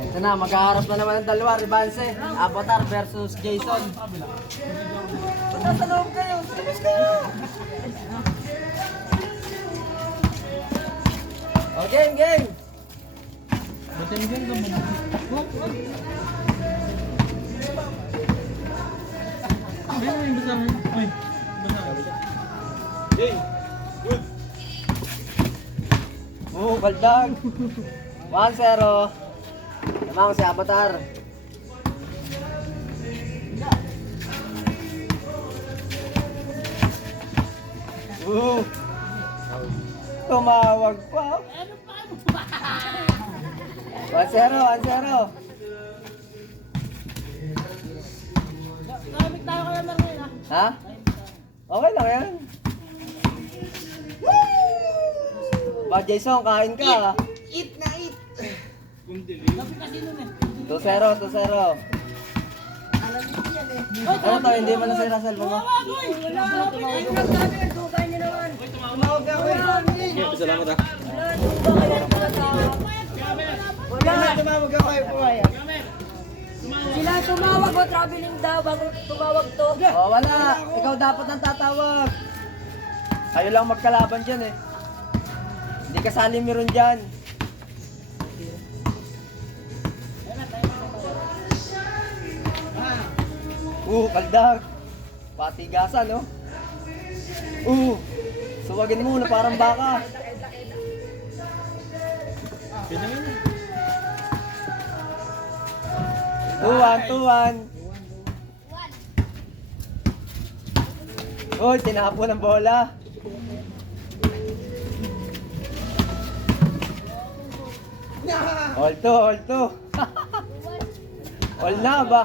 Ito na, maghaharap na naman ang dalawa, Ribanse. Avatar versus Jason. Punta sa loob kayo, labas kayo. O, game, game. Batin game ka mo. Ay, basta mo. Ay, basta. Hey, good. Baldag. 1-0. Namang si Avatar. Tumawag pa. 1-0, 1-0. Namit tayo kaya Marlene Ha? Okay lang yan. Ba, Jason, kain ka. Eat na eat. Sabi kasi nun eh. 2-0, 2-0. Alam niyo yan eh. Ano to, hindi mo nasira sa album mo? Wala. Ay, nagsabi ng dugay niyo naman. Tumawag ka eh. Salamat ah. Wala, dugay yan talaga. Wala, tumawag ako eh. Pumayag. Sila tumawag o traveling daw bago tumawag to. Oh, wala. Ikaw dapat ang tatawag. Kayo lang magkalaban dyan eh. Hindi kasali meron dyan. Kaldag. Patigasan, no? Suwagin mo na parang baka. Pinangin na. 2-1, 2-1. Uy, tinapo ng bola. All to, all to. All na ba?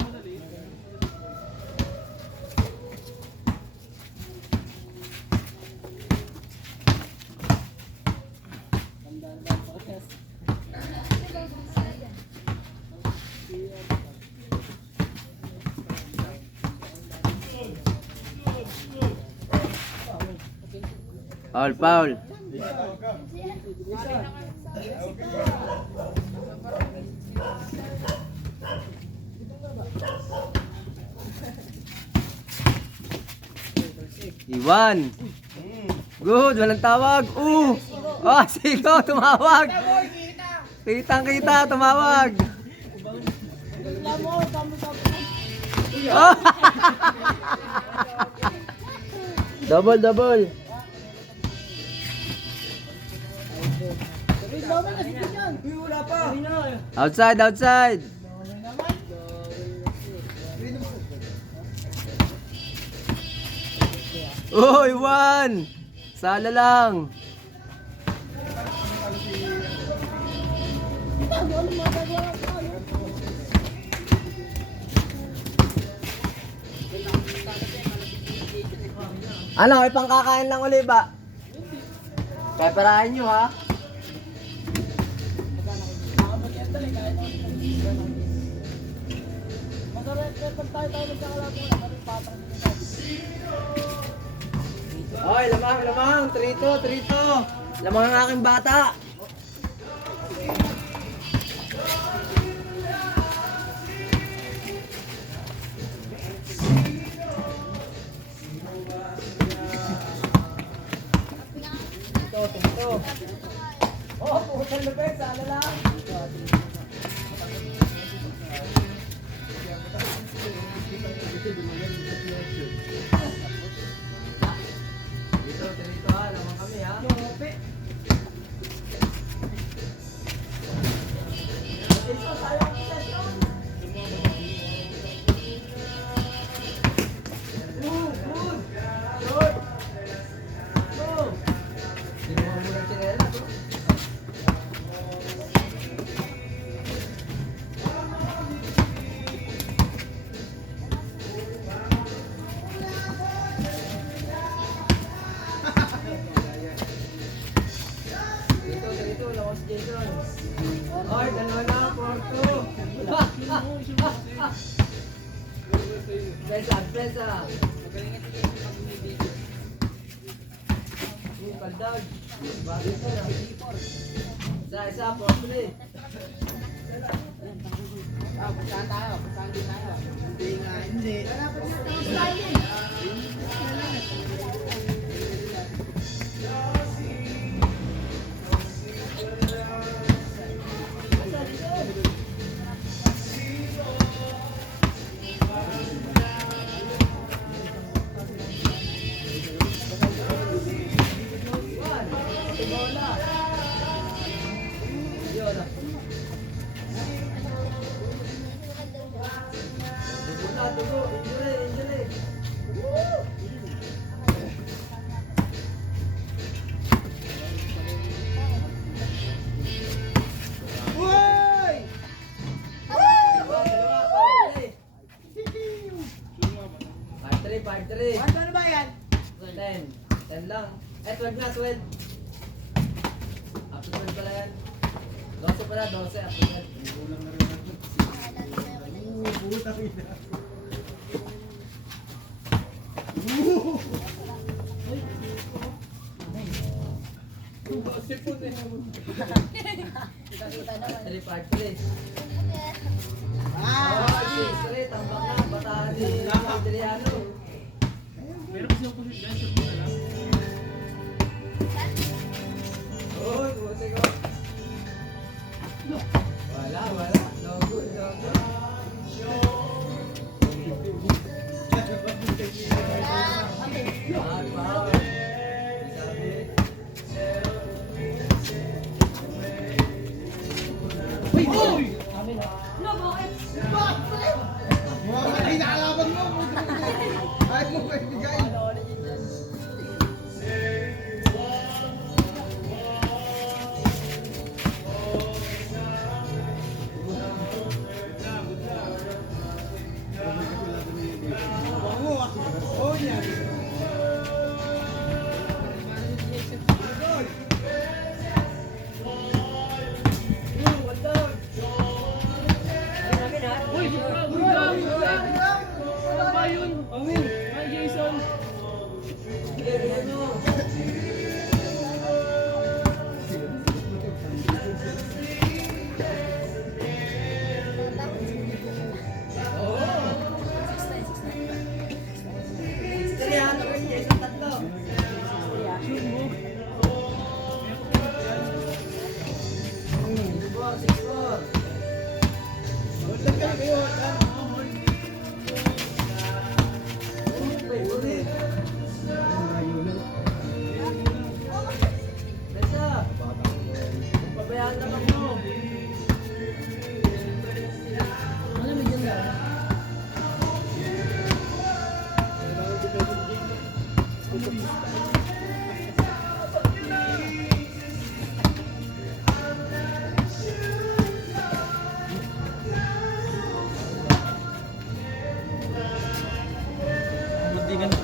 Foul, foul. Iwan. Good, walang tawag. Sigaw, tumawag. Kitang-kita, tumawag. Double, double. Outside, outside. Iwan. Sala lang. Ano, may pangkakain lang ulit ba? Peperahin nyo ha. Hoy, lamang, lamang. Trito, trito. Lamang ang aking bata. Ito. Putal lupit. Sala lang. Dito ha, lamang kami ha. Ito, sayang session. Good. Sinuha mo ng chinela, bro. Dito, lawas Jason. Oy, dalawa na, Porto. Presa, presa. Kaldag. Bagay ka na. Isa, 4-3. Pusahan tayo. Pusahan din tayo. Hindi nga, hindi. Ano ba yan? 10 lang. 12 na, 12. Up to 12 pala yan. 12 pala, 12. Up to 12. Three, 5-3. Tambak na, bataan ni Adriano. Pero kasi ako guys, sabi na lang. Uy, buti ko. Wala. No good. Power. Sabi. No, bakit? Ay, nakalaban mo! Ay, mo pa ibigay! Oh, yeah. Uy! Ano ba yun? Ay, Jason! Pabayaan naman mo. Buti ka na.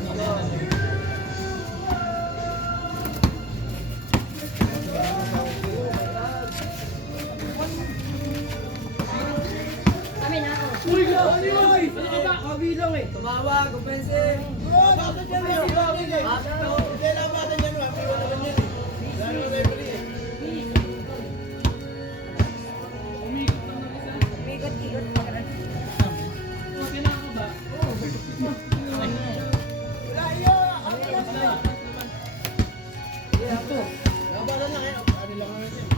Kami na ako. Uy! Ano yun? Ano ka ba? Kabilang eh. Tumawag, offensive. Bakit yan? Bakit yan? Bakit to? Kailangan yan, mami. Wala naman yan eh. Lalo na referee eh. Umikot lang ng isa. Ikot-ikot. Okay na ako ba? Nabalan lang eh. Ano lang naman yan?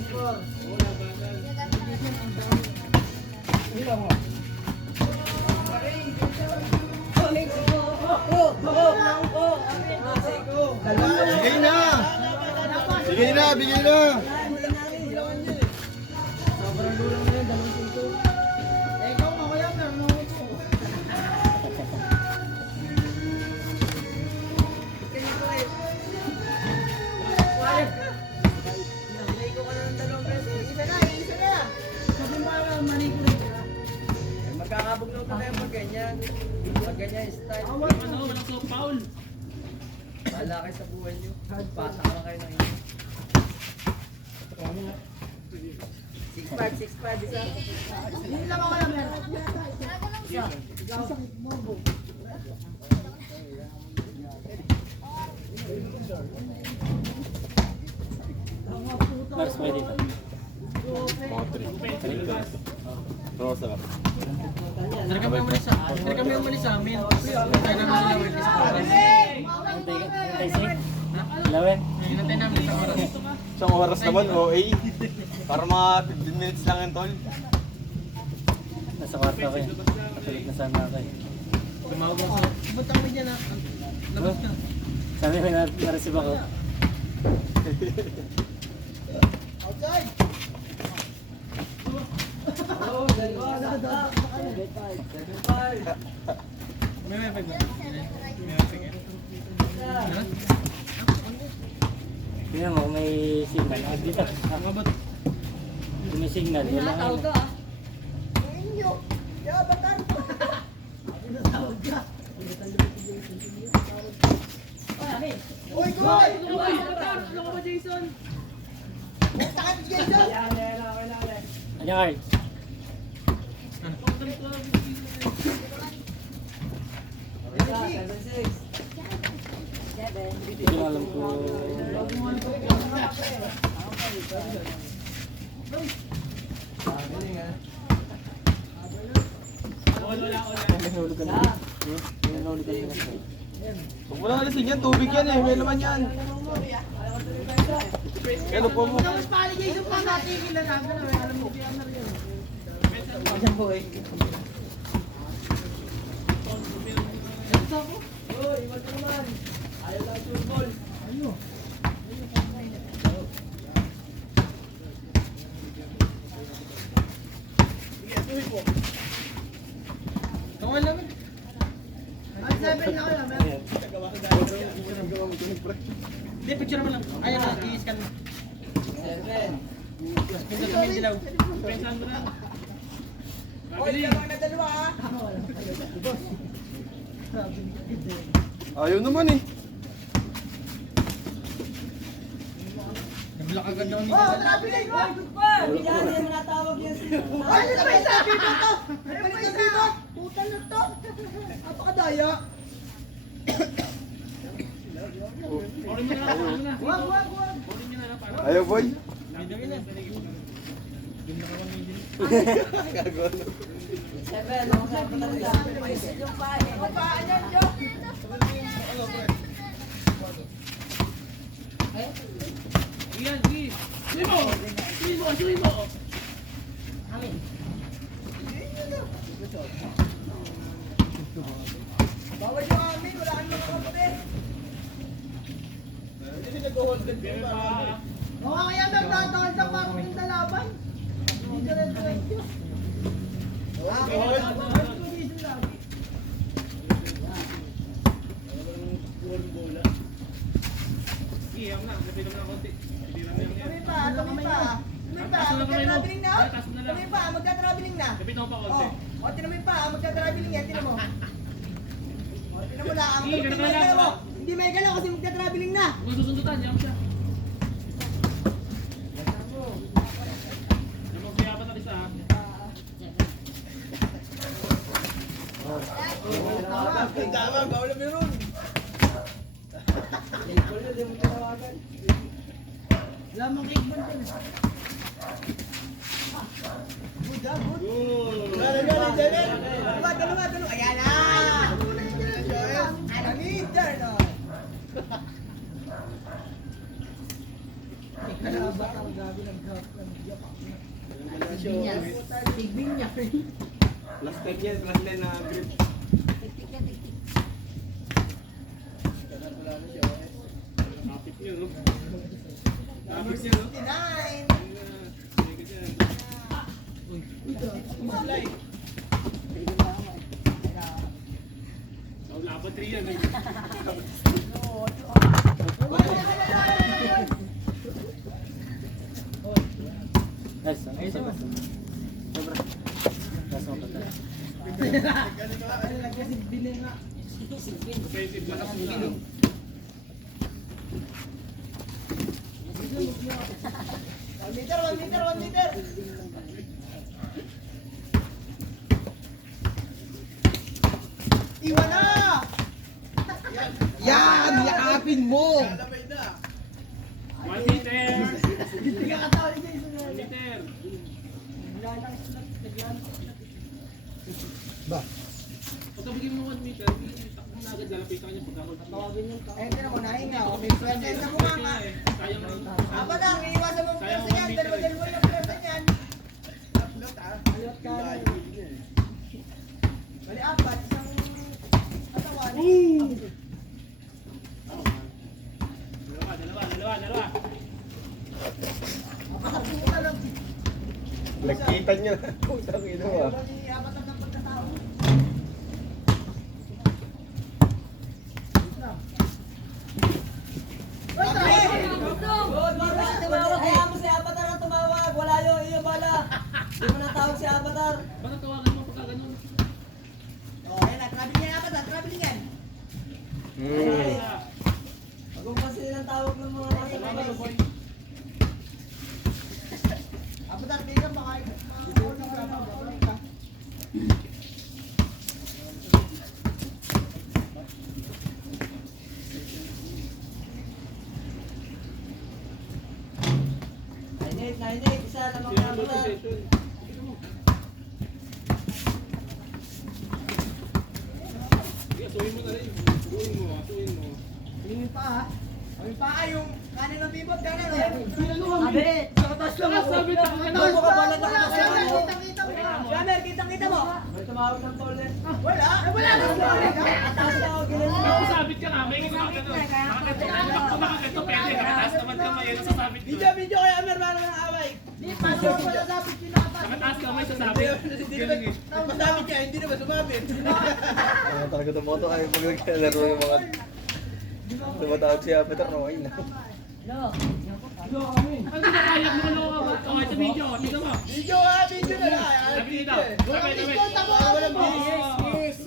Score. Bigay na! Bigay na! Bigay na! Sobrang dulang na yun, 2-2. Ikaw mamaya na. Naligo ka na ng 2 beses. Isa na! Magkakabugnaw pa kayo pag ganyan. Pag ganyan style. Ano? Walang so foul. Bahala kayo sa buhay nyo. Pasa ka lang kayo ng inyo. 6-5, isa. Mars pa dito. Mga 3. Rosa ka. Tara kami umalis sa amin. Tayo namin lawin sa oras. Lawin? Hinantay namin sa oras. Isang oras naman, OA. Para mga 15 minutes lang yan, tol. Nasa kwarto ko yun. Kasalit na sana ako eh. Tumawag lang sa... Punta kami dyan ah. Labas ka. Sabi may na-receive ako. Oh, galing. 7-5. May wifi ba? Tingnan mo kung may signal. Ah, dito. Nakabot. Kung may signal. May Wala nakatawag ka. ka ah. Uy, kumain! Ano ka ba, Jason? Yan, Ano, Carl? Isa, 7-6. Hindi ko alam ko. Galing ah. Huwag mo lang alisin yan, tubig yan eh. May laman yan. Ano po mo? Uy, iwan ka naman. Ayaw lang surbol. Kung alam eh. Hindi, picture mo lang. Ayan na, i-scan mo. 7. Pinsan mo yung dilaw. Pinsan mo na. Ayaw naman eh. Nag-block agad daw ni Orin mo na, orin mo na. Orin mo na para. Ayaw, boy. Bidawin na. 7, ako sa talaga. Yung pae. Iyan, sige. Sige mo! Sige mo! Sige mo! Bawal yung amin, wala kang mga kapatid. Oo, kaya nagtatawag sa parang yung dalaban. Hindi ka rin diretso. Sige, ako na. Lapit mo na konti. Titira mo yan. Tuloy pa, magka-traveling na. Tuloy pa, magka-traveling na. Lapit mo pa konti. O, tinan pa, magka-traveling yan, tinan mo. O, tinan mo na, ang Sige, ganun na lang, oh. hindi may galaw kasi magka-traveling na. Kung susundutan, yan siya. Namagkaya pa tayo sa akin. Tama, bawal na meron. Lamang cake ba din? Dalawa. Ayan na! Anamiter na! Kalabat ang gabi ng gap. Tigbing niya. Last 10 yan, last 10 na grip. Kapit niyo, no? Kapit niyo, no? 59! Dapat 3 yan. Offensive lakas mo lang. 1 meter! Iwan na! Yan! Yakapin mo! 1 meter! Hindi ka katawa ni Jason. Meter. Ba? Pagka bigyan mo 1 meter, takbo na agad, lalapitan ka niya pagkakot. Eh, hindi na mo nahinga. May presensya mo nga. Sayang ang... Apa lang, iiwasan mo ang Sayang presensya ang niyan. 1 meter. Dalawa-dalawa yung presensya niyan. Alot ka. Bali, apat. Isang katawan. Dalawa. Apat ang puta lang. Nagkita niyo. Putang ina mo ah. Bali, apat ang pagkatao. Oy, tayo! Good, Marcos. Hayaan mo si Avatar ang tumawag. Wala yung iyo bala. Hindi mo natawag si Avatar. Ba't tawagan mo pagka ganun? Oh, ayan na. Traveling yan, apat. Traveling yan. Huwag mong kasi ng tawag ng mga nasa Tawagan mo, labas. boy. Apat ang tingnan, baka ikaw na ka. Nine, isa lamang Sino na mo Avatar. session? Sige, asuhin mo na rin. Asuhin mo. Tingin pa ha. Kami pa yung kanin ng bibot, kanin. Sabi, Nakatas lang ako. Sabi, Ano mo ka bala na Wala, kasi wala, mo? kitang-kita mo. Gamer, kitang-kita mo. May tumawag ng tol eh. Wala, wala na po. Ataas na ako, ginano. Sabit ka nga, may ginawa ka doon. Nakakaganto, pwede. Nakataas naman kamay, yun sa sabit ko. Video kay Amer, para ng away. Di, pasok ko na sabit pinakatas. Nakataas kamay sa sabit. Galing eh. Masabit niya, hindi naman sumabit. Ano talaga tumoto ay pag naglalaro yung mga tumatawag siya Peter no ay na. Ano na kaya mo ano ka? Oh, ito video. Tingnan mo. Video nga, video na lang. Sabi dito. Walang video, tamo ka walang video.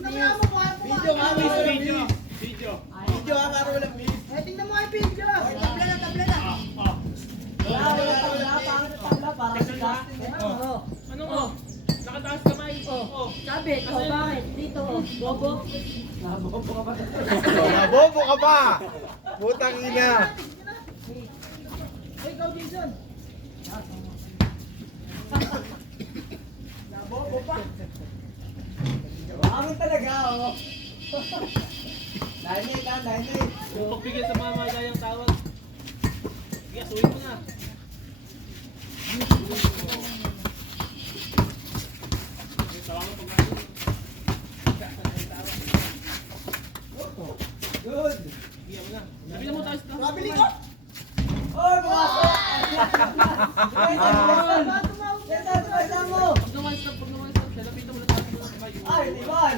Tingnan mo, video nga, Video. Video. Video nga, para walang video. Eh, tingnan mo ang video. Tabla na, tabla na. Wala, pangit ang tabla, parang si Dustin. Ano mo? Nakataas kamay. Oh. sabi, bakit? Dito, bobo. Nabobo ka ba? Mabobo ka pa. Putang ina. Hey, ikaw, Jason. Nabobo pa. Pangit talaga, oh. 9-8 ah, 9-8. Kung pagbigyan sa mga magayang tawag. Sige, asuhin mo na. Tawagan mo pag Good. bigyan mo na. Sabi na mo tayo sa Traveling ko. Oh, bumasok! Jason, mo! Pag na one stop, siya lapitan mo na tayo sa kamay. Ay, Ivan!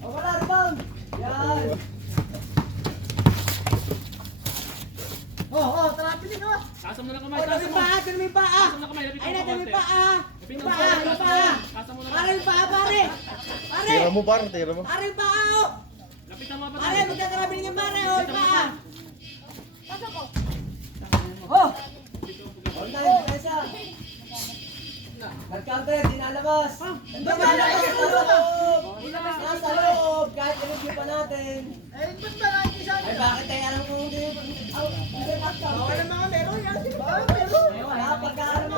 Oh, wala, rebound! Yan! Traveling ko. Taas mo na kamay. Oh, Taas dami mo. pa, dami pa. Taas mo na kamay. Lapitan Ay, mo na, dami konti. pa. Lapitan mo Pa, konti. pa. Taas mo na Pare, kamay. pa, pare. Pare. Tira mo par, tira mo. Pare, pa, oh. Lapitan mo pa. Pare, magka-traveling yung pare, oh, pa. Oh! Online, Teresa! Nag-counter, dinalabas! Dinalabas sa loob! Nasa loob! Kahit i-review pa natin! Eh, ba't ba natin isa? Ay, bakit tayo alam kung hindi nag-counter? Bawal ang mga meron yan. Bawal meron. Wala, pagka-alam mo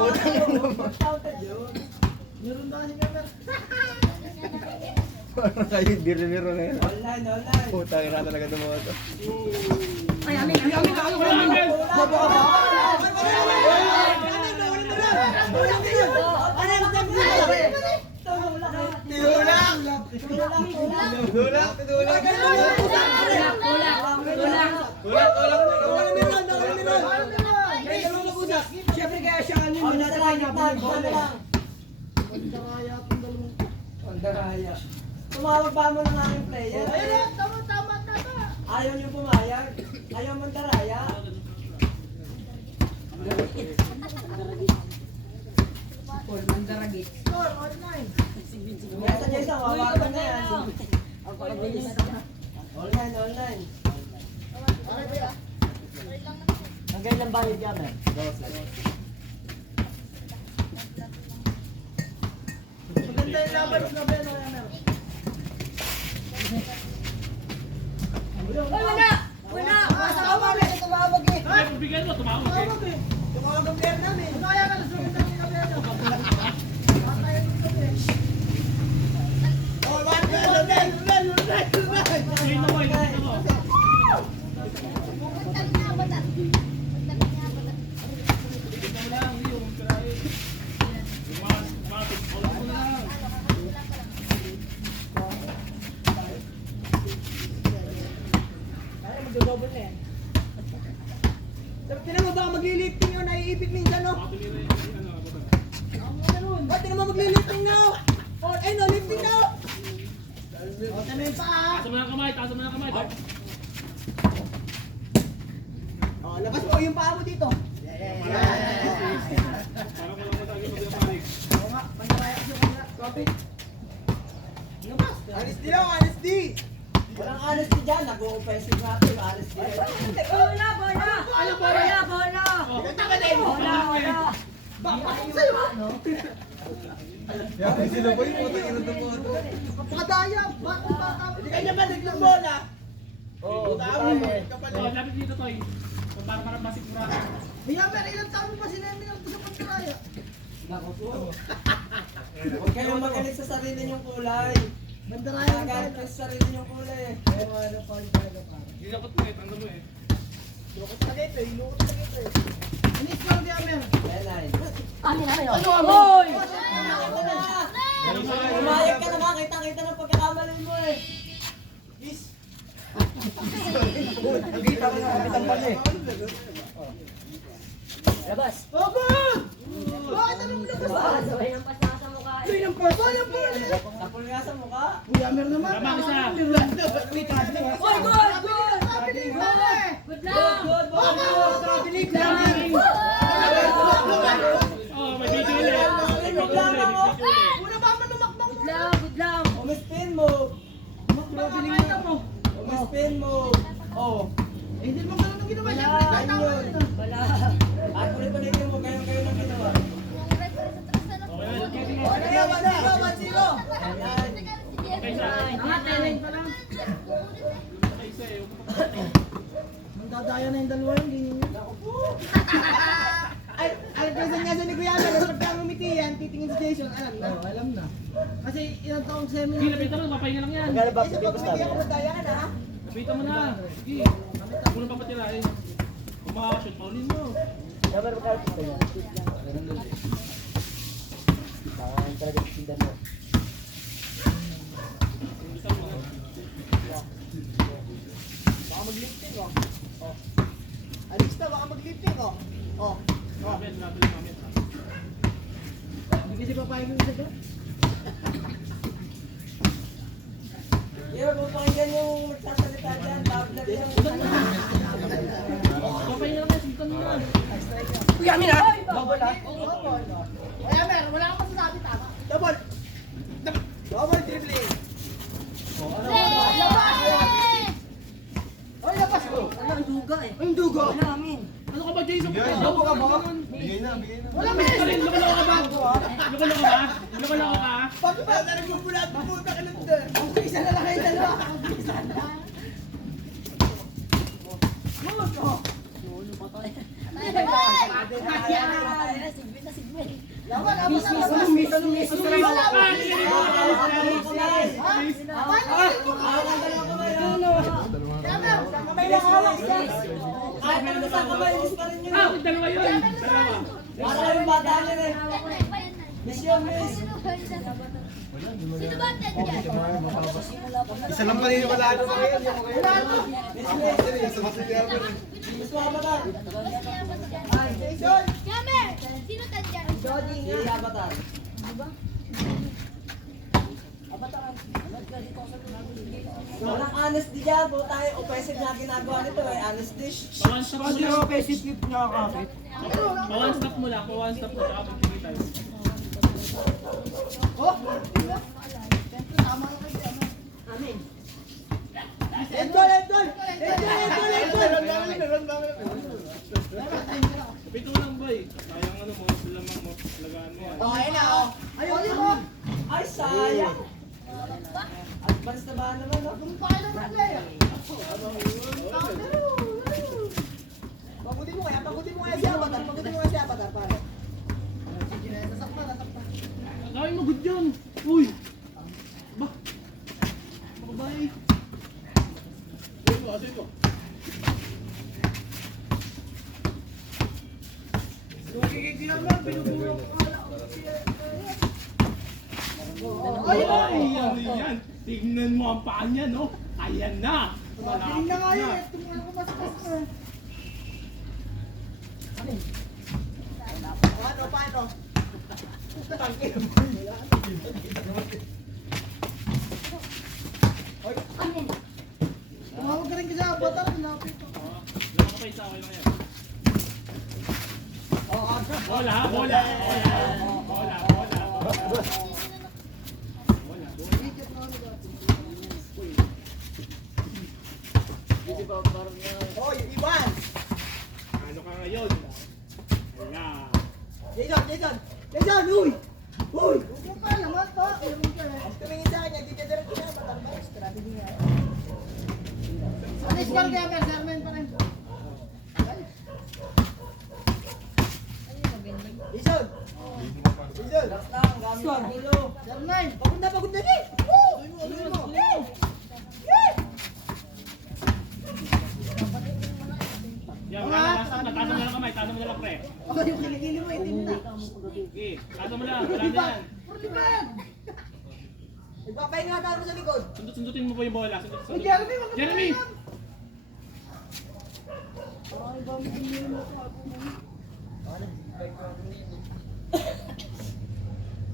counter yun. Meron ba kasi meron? Parang kayo biro-biro na yan. Online, online! Putang ina talaga itong mga to. Ay, amin. Bobo ka ba? Siyempre kaya siya kanina. Oh, nasa langit na, buwan na lang. Pandaraya. Tumawag ba mo ng aking player? Tama. Ayaw niyo pumayag? Ayaw mandaraya? Score, online. Kaya sa Jason, wawakan na yan. Online, online. Hanggang ilang bayad yan eh? 12. Maganda yung laban ng gabi ng Amer. Ay, wala! Wala! Basta ka mami, tumawag eh. Ay, bigyan mo, tumawag eh. Tumawag Tawagan player namin. Ano kaya ka? Nasulit namin kami ano? Patayan mo kami. Oh, one goal! Lunay! Wait na mo, wait na mo. Ikaw lang, yung kirain. Yung mga football mo lang. Ay, mag-double na yan. Tingnan mo baka maglilifting yun, naiipit minsan no? Baka tumira yung ano. Ba't tingnan mo maglilifting na? Oh, ay no, lifting na! O, tama yung paa. Taas mo ng kamay, taas mo ng kamay. Oh, labas mo yung paa mo dito. Parang walang matagi pag-panik. Oo nga, pandaraya kasi yung kanila. Kapit. Labas. Honesty lang, honesty. Walang honesty dyan. Nag-o-offensive nga ako. Honesty. Bola, bola! Bola, bola! Bola! Bakit sa'yo? Yan, sila ba yung puto ina ng mga Pakadaya, bata. Hindi kanya ba naglabola? Oo. Oh, lapit dito, Toy. Para masigurado. Miyamer, ilang taon mo pa sinabi ng sa pandaraya? Naku po. Huwag kayong magalit sa sarili niyong kulay. Bandaraya ng Nagalit kayo sa sarili niyong kulay eh. Hindi dapat mo eh, tanggal mo eh. Lukot na dito, ilukot na dito. Anis mo, Miyamer. Ayan. Hoy! Umayag ka naman. Kita-kita ng pagkakamali mo eh. Nakita ko na kapitan pa niya eh. Labas! Baba! Bakit anong labas? Sabay ng pasta sa mukha. Ay, yung pa, yung pa. Tapol nga sa mukha. Miyamer naman. Tama ka isa. Hoy, good! Good! Good lang! Good, good, Traveling namin. Oh, may video ulit. May video ulit, may video ulit. Una ba man lumakbang mo? Good lang! Good lang! Umispin mo. Traveling na mo. Umispin mo. Oh. Eh, hindi mo ganun ang ginawa. Siyempre, Yan tama yun. na. Wala! At ulit-ulitin mo. Kayo ng ginawa. Okay, okay. Kaya, 1-0. Ayan. Okay, isa. Nakateling pa lang. Okay, isa eh. Magdadaya na yung dalawa yun, ganyan yun. Ay, alam niya sa ni Kuya Mel, pagka umiti yan, titingin si Jason, alam na. Alam na. Kasi ilang taong semi. Sige, lapitan mo, papahinga lang yan. Isa pag umiti ako madaya na, ha? Lapitan mo na. Sige. Unang papatirain. Kung makakashoot, paulin mo. Baka maglifting, oh. Oh. Alis na, baka maglifting, oh. Oh. Lapit, lapit, lapit. Hindi kasi papayag yung isa doon. Yan, mapakinggan yung magsasalita dyan. Tablet yan. Papahinga lang yan, simutan mo na. Kuya Mel, ha? Double, ha? Kuya Mel, wala kang masasabi, tama? Double. Double dribbling. Labas! Oy, labas mo. Wala, ang duga eh. Ang dugo. Wala amin. Ano ka ba, Jason? Loko ka ba? Bigay na, bigay na. Wala Mel. Loko-loko ka ba? Loko-loko ka? Loko-loko ka? Pag ba, nagbubulat mo puta ka lang doon. Ang isa na lang kayo dalawa. Isa na. Laban, laban, laban. Miss. Kamay lang hawak siya. Kahit ano na sa kamay, miss pa rin yun. Ah, dalawa yun. Dalawa. Para yung bata nila eh. Miss yun, miss. Sino ba ang dyan? Isa lang paniniwala ko sa ngayon. Miss, miss. Sa mga yaman eh. Miss mo ka ba ka? Jason. Gamer! Sino dyan? Si Avatar. Walang honesty dyan. Buo tayo. Offensive na ginagawa nito eh. Honesty. One stop mo lang. One stop mo lang. One stop mo. Tsaka magpili tayo. Edol, Edol. Pito lang, boy. Sayang ano mo, lamang mo. Alagaan mo yan. Okay na, oh. Ayun mo. Ay, sayang. Advance na ba naman, no? Kumpay na ng player. Pagutin mo kaya, pagutin. Pagutin mo kaya si Avatar. Pagutin mo kaya si Avatar, pare. Sige na, nasaktan. Gawin mo good yun. Uy. Ba? Bye. Asin mo. Yan. Tingnan mo ang paa niya, no? Ayan na. Tingnan na nga yun, tumulong ko mas na. Paano? Tumawag ka rin kasi Avatar, lapit. Lang ka pa isa, okay lang yan. Bola. Oh, yung Ivan! Ano ka ngayon? Wala. Jason, uy! Uy! Huwag ka naman to. Tumingin sa kanya, di ka diretso na. Matarbay, grabe niya. Alis ka rin kaya, Sermen pa rin. Jason! Sermen! Pagod na rin! Woo! Yan, tato mo na lang kamay, tato mo na lang pre. Ako yung kiligili mo, itim na. Okay, tato mo lang, wala na yan. Nagpapahinga tayo sa likod. Sundutin mo po yung bola. Uy, Jeremy, wag ka Jeremy!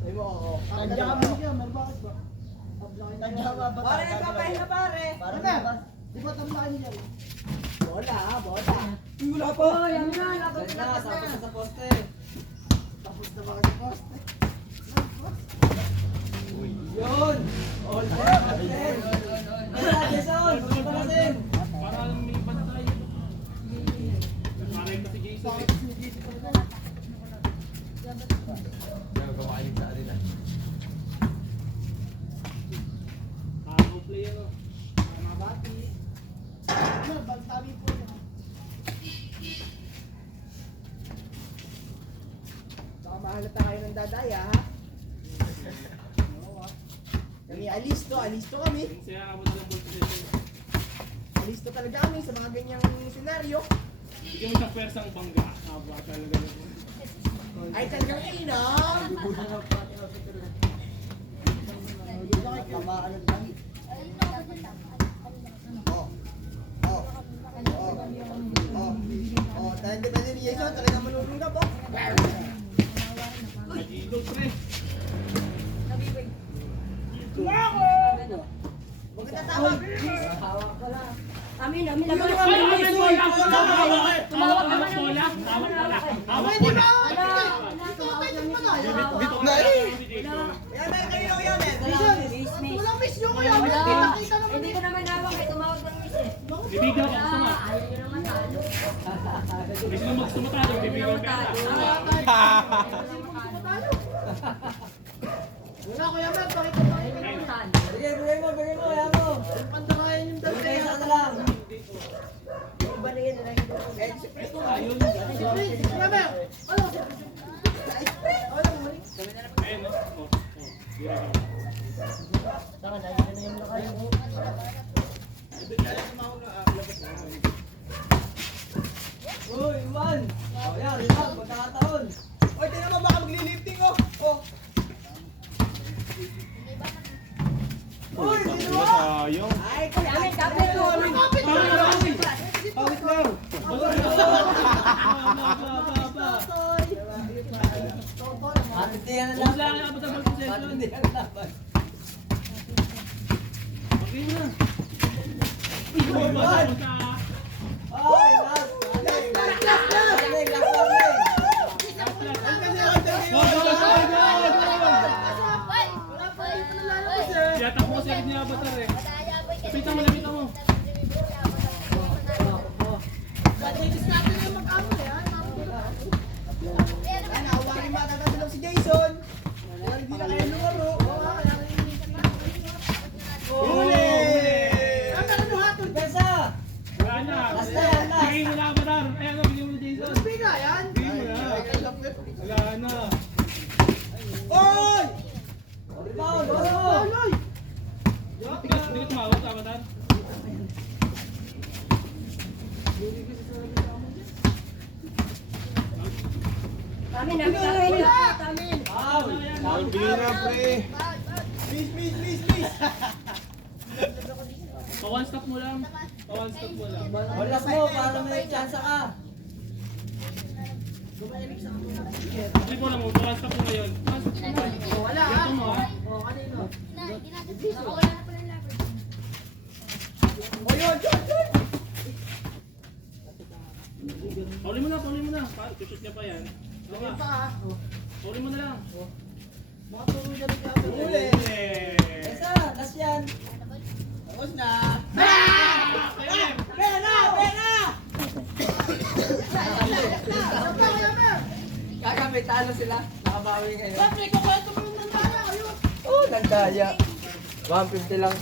Ay mo, oo. Tadya ka mo siya, bakit ba? Tadya ka ba? Pare, nagpapahinga pare. Pare na. Di ba tamlakan niya? Bola. Wala pa. Oh, yan na, lagot Dyan na na, lagot sapos na. na sa poste. Tapos na ba kasi poste? Yun! All ten! Jason! Punta na sin! Para may bantay. Para yung si Jason. Ako play ano. Mga bati. Ano, bantabi po yun. Baka mahalata kayo ng dadaya, ha? Kami alisto kami. Siya ako na lang ball possession. Alisto talaga kami sa mga ganyang senaryo. Bigyan mo siyang pwersang bangga. Aba talaga yun. Ay talagang inom! Tanda ba ni Jason? Talagang manunong na po. Nag-idol pre. Huwag ka tatawag. Amin, Ay, lagot. bola! Tumawag Hawak naman. bola! Hawak bola! Hawak Pwede bola! ba? Ito, pwede mo na. Dito na eh! Yan na, kayo yan eh. Miss. Walang miss nyo kuya. Wala. Kita-kita naman. Hindi ko naman hawak eh. Tumawag ng miss eh. Bibigyan ka gusto mo. Ayaw nyo naman talo. Gusto mo gusto mo tayo, bibigyan ka pera. Wala kuya Mer, pakita mo. Sige, bigay mo, kaya mo. Pandakayan yung dalawa. Bigay isa na lang. Ayun. Kuya Mer, ano? Ayun, no? Oh, oh. Bira ka. Uy, Iwan! Oh, yan, yan, magkakataon. Oy, tingnan mo baka magli-lifting oh. Oh. Uy, sino mo? Sayang. Ay, kuya. Amin, kapit mo. Kapit mo. Pawit lang. Hatindihan na Huwag lang. lang ang patapal ko session. Hatindihan na laban. Okay na. Uy, basta mo sa... Ay, last! Yatak mo sa ni Avatar eh. Lapitan mo. Ay, nakawarin matatalo si Jason. Kaya hindi na kayo lumaro. Huli! Ang meron mo hatol. Pesa! Wala na. Last na yan, last. Bigay mo na Avatar. Ayan o, bigay mo na Jason. Pina. Tamin. Ang bira, pre. Pa-one stop mo lang. Pa-one stop mo lang. Walas mo, para may chance ka. Hindi mo lang mo. Pa-one stop mo ngayon. Wala Ito mo ha. Wala na pala yung laban. Pauli mo na, pauli mo na. Shoot niya pa yan. Pauli mo na lang. Huli. Isa, last yan. Tapos na. Kaya Pera! Kaka, may talo sila. Nakabawi ngayon. Patrick, kukwento mo yung nandala. Ayun. Oh, nandaya. 150 lang.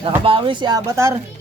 Nakabawi si Avatar.